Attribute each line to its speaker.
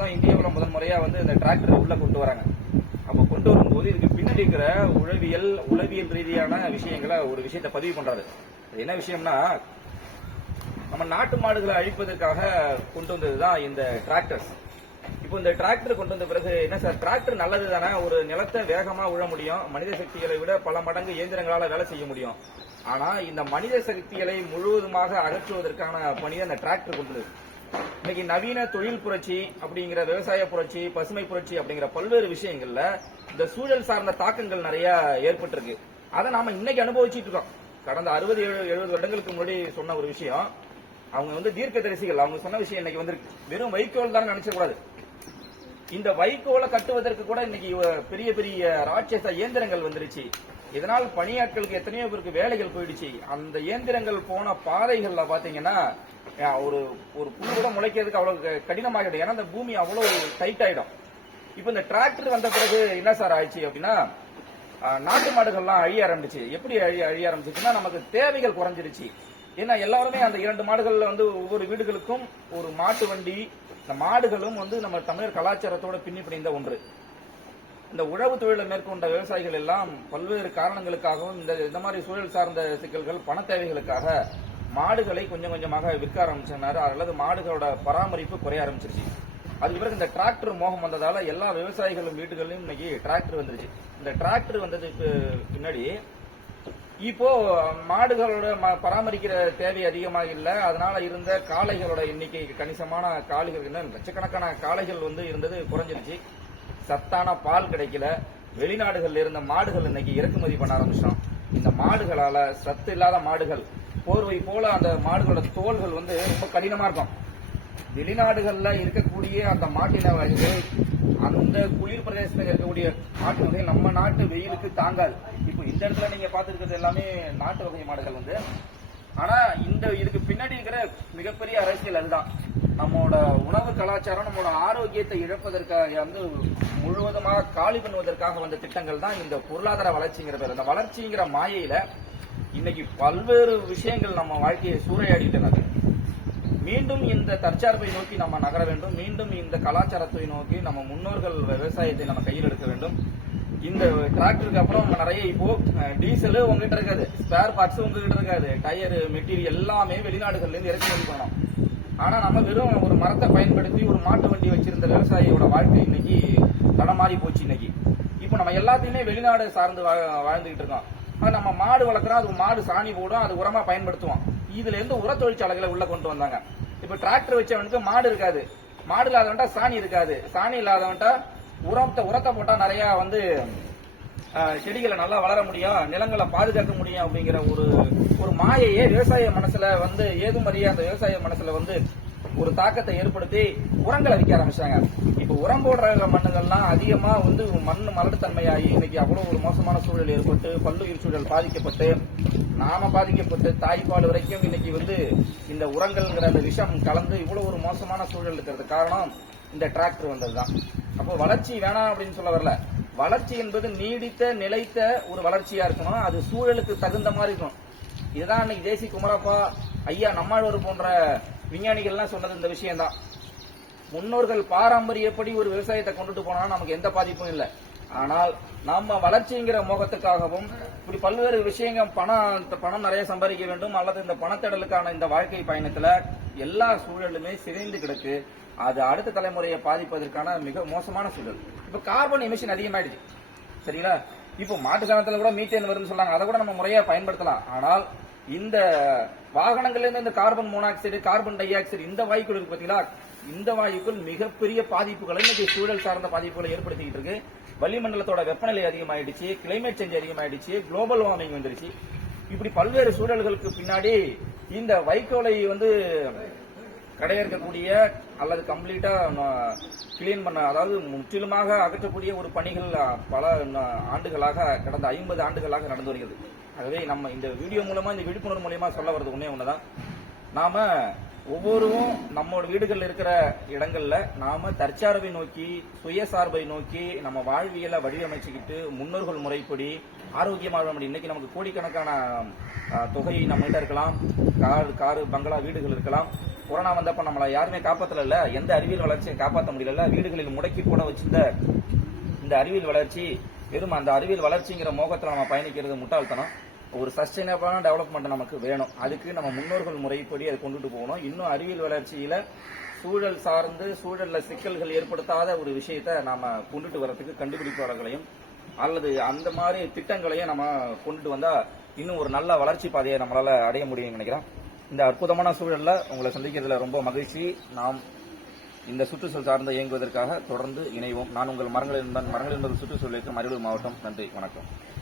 Speaker 1: தான் இந்தியாவில் முதல் முறையா வந்து இந்த டிராக்டர் உள்ள கொண்டு வராங்க. அப்ப கொண்டு வரும்போது இதுக்கு பின்னாடி இருக்கிற உளவியல் உளவியல் ரீதியான விஷயங்களை ஒரு விஷயத்தை பதிவு பண்றாரு. அது என்ன விஷயம்னா நம்ம நாட்டு மாடுகளை அழிப்பதற்காக கொண்டு வந்தது தான் இந்த டிராக்டர்ஸ் இப்போ இந்த டிராக்டர் கொண்டு வந்த பிறகு என்ன சார் டிராக்டர் நல்லது தானே? ஒரு நிலத்தை வேகமா உழ முடியும். மனித சக்திகளை விட பல மடங்கு இயந்திரங்களால வேலை செய்ய முடியும். ஆனா இந்த மனித சக்திகளை முழுவதுமாக அகற்றுவதற்கான பணியை அந்த டிராக்டர் கொண்டு வந்தது. இன்னைக்கு நவீன தொழில் புரட்சி அப்படிங்கிற விவசாய புரட்சி பசுமை புரட்சி அப்படிங்கிற பல்வேறு விஷயங்கள்ல இந்த சூழல் சார்ந்த தாக்கங்கள் நிறைய ஏற்பட்டிருக்கு. அதை நாம இன்னைக்கு அனுபவிச்சுட்டு இருக்கோம். கடந்த அறுபது எழுபது வருடங்களுக்கு முன்னாடி சொன்ன ஒரு விஷயம். அவங்க வந்து தீர்க்க தரிசிகள் அவங்க சொன்ன விஷயம் இன்னைக்கு வந்திருக்கு. வெறும் வைக்கோல் தான் நினைச்சக்கூடாது இந்த வைக்கோலை கட்டுவதற்கு கூட இன்னைக்கு பெரிய பெரிய ராட்சச இயந்திரங்கள் வந்துருச்சு. இதனால் பணியாட்களுக்கு எத்தனையோ பேருக்கு வேலைகள் போயிடுச்சு. அந்த இயந்திரங்கள் போன பாதைகள்ல பாத்தீங்கன்னா ஒரு ஒரு புல் கூட முளைக்கிறதுக்கு அவ்வளவு கடினமாகிடும் ஏன்னா அந்த பூமி அவ்வளவு டைட் ஆயிடும். இப்போ இந்த டிராக்டர் வந்த பிறகு என்ன சார் ஆயிடுச்சு அப்படின்னா நாட்டு மாடுகள்லாம் அழிய ஆரம்பிச்சு. எப்படி அழிய அழிய ஆரம்பிச்சுன்னா நமக்கு தேவைகள் குறைஞ்சிருச்சு. ஏன்னா எல்லாருமே அந்த இரண்டு மாடுகள்ல வந்து ஒவ்வொரு வீடுகளுக்கும் ஒரு மாட்டு வண்டி இந்த மாடுகளும் வந்து நம்ம தமிழர் கலாச்சாரத்தோட பின்னி பிணைந்த ஒன்று. இந்த உழவு தொழிலை மேற்கொண்ட விவசாயிகள் எல்லாம் பல்வேறு காரணங்களுக்காகவும் இந்த இந்த மாதிரி சூழல் சார்ந்த சிக்கல்கள் பண தேவைகளுக்காக மாடுகளை கொஞ்சம் கொஞ்சமாக விற்க ஆரம்பிச்சிருந்தாரு. அல்லது மாடுகளோட பராமரிப்பு குறைய ஆரம்பிச்சிருச்சு. அதுக்கு பிறகு இந்த டிராக்டர் மோகம் வந்ததால எல்லா விவசாயிகளும் வீடுகளிலும் இன்னைக்கு டிராக்டர் வந்துருச்சு. இந்த டிராக்டர் வந்ததுக்கு பின்னாடி இப்போ மாடுகளோட ம- பராமரிக்கிற தேவை அதிகமாக இல்லை. அதனால இருந்த காளைகளோட எண்ணிக்கை கணிசமான காளைகள் என்ன லட்சக்கணக்கான காளைகள் வந்து இருந்தது குறைஞ்சிருச்சு. சத்தான பால் கிடைக்கல. வெளிநாடுகள்ல இருந்த மாடுகள் இன்னைக்கு இறக்குமதி பண்ண ஆரம்பிச்சிட்டோம் இந்த மாடுகளால சத்து இல்லாத மாடுகள் போர்வை போல அந்த மாடுகளோட தோள்கள் வந்து ரொம்ப கடினமா இருக்கும். வெளிநாடுகளில் இருக்கக்கூடிய அந்த மாட்டின வகைகள் அந்த குளிர் பிரதேசத்தில் இருக்கக்கூடிய மாட்டு வகை நம்ம நாட்டு வெயிலுக்கு தாங்காது. இப்போ இந்த இடத்துல நீங்க பார்த்துருக்கிறது எல்லாமே நாட்டு வகை மாடுகள் வந்து. ஆனா இந்த இதுக்கு பின்னாடி இருக்கிற மிகப்பெரிய அரசியல் அதுதான். நம்மளோட உணவு கலாச்சாரம் நம்மளோட ஆரோக்கியத்தை இழப்பதற்காக வந்து முழுவதுமாக காலி பண்ணுவதற்காக வந்த திட்டங்கள் தான் இந்த பொருளாதார வளர்ச்சிங்கிற பேர். அந்த வளர்ச்சிங்கிற மாயையில இன்னைக்கு பல்வேறு விஷயங்கள் நம்ம வாழ்க்கையை சூறையாடிட்டு மீண்டும் இந்த தற்சார்பை நோக்கி நம்ம நகர வேண்டும். மீண்டும் இந்த கலாச்சாரத்தை நோக்கி நம்ம முன்னோர்கள் விவசாயத்தை நம்ம கையில் எடுக்க வேண்டும். இந்த டிராக்டருக்கு அப்புறம் நிறைய இப்போ டீசலு உங்ககிட்ட இருக்காது. ஸ்பேர் பார்ட்ஸ் உங்ககிட்ட இருக்காது. டயர் மெட்டீரியல் எல்லாமே வெளிநாடுகள்ல இருந்து இறக்குமதி பண்ணணும் ஆனா நம்ம வெறும் ஒரு மரத்தை பயன்படுத்தி ஒரு மாட்டு வண்டி வச்சிருந்த விவசாயியோட வாழ்க்கை இன்னைக்கு தடமாறி போச்சு இன்னைக்கு. இப்போ நம்ம எல்லாத்தையுமே வெளிநாடு சார்ந்து வாழ்ந்துகிட்டு இருக்கோம். அது நம்ம மாடு வளர்க்குறோம் அது மாடு சாணி போடும் அது உரமாக பயன்படுத்துவோம். இதுல இருந்து உர தொழிற்சாலைகளை உள்ள கொண்டு வந்தாங்க. இப்ப டிராக்டர் வச்சவனுக்கு மாடு இருக்காது. மாடு இல்லாதவன்ட்டா சாணி இருக்காது. சாணி இல்லாதவன்ட்டா உரத்தை உரத்தை போட்டா நிறைய வந்து செடிகளை நல்லா வளர முடியும் நிலங்களை பாதுகாக்க முடியும் அப்படிங்கிற ஒரு ஒரு மாயையே விவசாய மனசுல வந்து ஏதுமறிய அந்த விவசாய மனசுல வந்து ஒரு தாக்கத்தை ஏற்படுத்தி உரங்களை விற்க ஆரம்பிச்சாங்க. இப்ப உரம் போடுற மண்ணுகள்லாம் அதிகமா வந்து மண் மலட்டுத்தன்மையாகி இன்னைக்கு அவ்வளவு ஒரு மோசமான சூழல் ஏற்பட்டு பல்லுயிர் சூழல் பாதிக்கப்பட்டு நாம பாதிக்கப்பட்டு தாய்ப்பால் வரைக்கும் இன்னைக்கு வந்து இந்த உரங்கள்ங்கிற அந்த விஷம் கலந்து இவ்வளவு ஒரு மோசமான சூழல் இருக்கிறது காரணம் இந்த டிராக்டர் வந்ததுதான். அப்போ வளர்ச்சி வேணாம் அப்படின்னு சொல்ல வரல. வளர்ச்சி என்பது நீடித்த நிலைத்த ஒரு வளர்ச்சியா இருக்கணும். அது சூழலுக்கு தகுந்த மாதிரி இருக்கணும். இதுதான் இன்னைக்கு தேசி குமரப்பா ஐயா நம்மாழ்வர் போன்ற விஞ்ஞானிகள்லாம் சொன்னது இந்த விஷயம்தான். முன்னோர்கள் பாரம்பரியப்படி ஒரு விவசாயத்தை கொண்டுட்டு போனா நமக்கு எந்த பாதிப்பும் இல்லை. ஆனால் நம்ம வளர்ச்சிங்கிற மோகத்துக்காகவும் இப்படி பல்வேறு விஷயங்கள் பணம் பணம் நிறைய சம்பாதிக்க வேண்டும் அல்லது இந்த பணத்தேடலுக்கான இந்த வாழ்க்கை பயணத்துல எல்லா சூழலுமே சிதைந்து கிடக்கு. அது அடுத்த தலைமுறையை பாதிப்பதற்கான மிக மோசமான சூழல். இப்ப கார்பன் எமிஷன் அதிகமாயிடுச்சு. சரிங்களா? இப்போ மாட்டு சாணத்துல கூட மீத்தேன் வருதுன்னு சொல்றாங்க அதை கூட நம்ம முறையா பயன்படுத்தலாம். ஆனால் இந்த வாகனங்கள்ல இருந்து இந்த carbon monoxide carbon dioxide இந்த வாயுக்கள் இருக்கு பாத்தீங்களா? இந்த வாயுக்கள் மிகப்பெரிய பாதிப்புகளை இன்னைக்கு சூழல் சார்ந்த பாதிப்புகளை ஏற்படுத்திக்கிட்டு இருக்கு. வளிமண்டலத்தோட வெப்பநிலை அதிகமாயிடுச்சு கிளைமேட் சேஞ்ச் அதிகமாயிடுச்சு குளோபல் வார்மிங் வந்துருச்சு. இப்படி பல்வேறு சூழல்களுக்கு பின்னாடி இந்த வைக்கோலை வந்து கடையில் இருக்கக்கூடிய அல்லது கம்ப்ளீட்டாக கிளீன் பண்ண அதாவது முற்றிலுமாக அகற்றக்கூடிய ஒரு பணிகள் பல ஆண்டுகளாக கடந்த ஐம்பது ஆண்டுகளாக நடந்து வருகிறது. ஆகவே நம்ம இந்த வீடியோ மூலமா இந்த விழிப்புணர்வு மூலயமா சொல்ல வர்றது உண்மை தான் நாம ஒவ்வொருவரும் நம்மளோட வீடுகளில் இருக்கிற இடங்கள்ல நாம தற்சார்பை நோக்கி சுயசார்பை நோக்கி நம்ம வாழ்வியலை வடிவமைச்சுக்கிட்டு முன்னோர்கள் முறைப்படி ஆரோக்கியமாக முடியும். இன்னைக்கு நமக்கு கோடிக்கணக்கான தொகையை தொகை நம்ம இருக்கலாம். கார் காரு பங்களா வீடுகள் இருக்கலாம். கொரோனா வந்தப்ப நம்மளை யாருமே காப்பாத்தல எந்த அறிவியல் வளர்ச்சியை காப்பாற்ற முடியல வீடுகளில் முடக்கி போட வச்சிருந்த இந்த அறிவியல் வளர்ச்சி வெறும் அந்த அறிவியல் வளர்ச்சிங்கிற மோகத்துல நம்ம பயணிக்கிறது முட்டாள்தனம். ஒரு சஸ்டைனபிளான டெவலப்மெண்ட் நமக்கு வேணும். அதுக்கு நம்ம முன்னோர்கள் முறைப்படி அதை கொண்டுட்டு போகணும். இன்னும் அறிவியல் வளர்ச்சியில சூழல் சார்ந்து சூழல்ல சிக்கல்கள் ஏற்படுத்தாத ஒரு விஷயத்த நாம கொண்டுட்டு வரதுக்கு கண்டுபிடிப்பாளர்களையும் அல்லது அந்த மாதிரி திட்டங்களையும் நம்ம கொண்டுட்டு வந்தா இன்னும் ஒரு நல்ல வளர்ச்சி பாதையை நம்மளால அடைய முடியும்னு நினைக்கிறேன். இந்த அற்புதமான சூழல்ல உங்களை சந்திக்கிறதுல ரொம்ப மகிழ்ச்சி. நாம் இந்த சுற்றுச்சூழல் சார்ந்த இயங்குவதற்காக தொடர்ந்து இணைவோம். நான் உங்கள் மரங்களில் என்பன் மரங்களில் என்பது சுற்றுச்சூழல் இயக்கம் அரியலூர் மாவட்டம். நன்றி. வணக்கம்.